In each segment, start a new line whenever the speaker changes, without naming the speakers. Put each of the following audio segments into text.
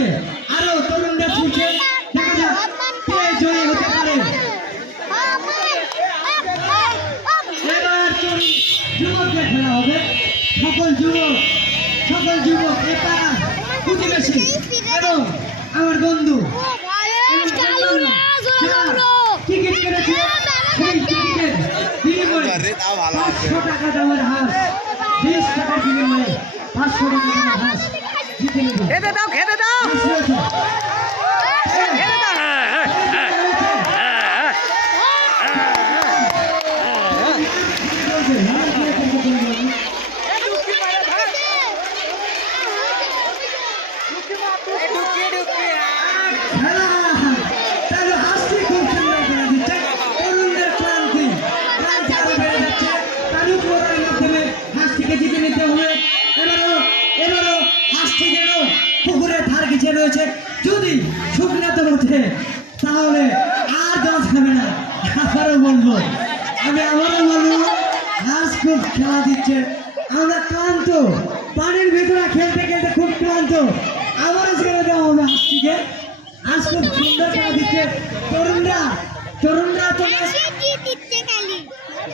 আছে? আরও তরুণরা শুনছে? দেখা যাক কে জয়ী হতে পারে? যুবকদের খেলা হবে। সকল যুবক
সকল যুবক এ প্রতিবেশী
এবং আমার বন্ধু। পাঁচশো টাকা বিশ টাকার পাঁচশো টাকা
খেতে দাও খেতে দাও।
জিতে নিতে হবে হাঁসটি যেন পুকুরে ধার গিছে রয়েছে। যদি শুকনাতে ওঠে তাহলে আর জল খাবে না। আবারও বলব, আমি আবারও বলব হাঁস খুব খেলা দিচ্ছে। আমরা ক্লান্ত, পানির ভিতরে খেলতে খেলতে খুব ক্লান্ত। আবারও ছেড়ে দেওয়া হবে হাঁসটিকে আজ খুব সুন্দর খেলা দিচ্ছে। তরুণরা তরুণরা তোমরা তরুণদের তরুণদের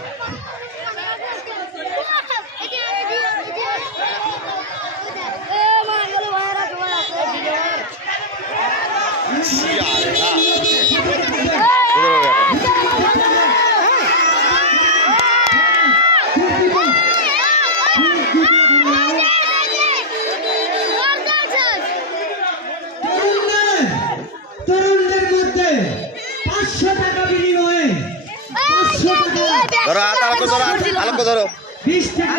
মধ্যে পাঁচশো টাকা বিনিময়ে পাঁচশো টাকা
ধরো হাত ধরো হাত আলোকে ধরো
বিশ টাকা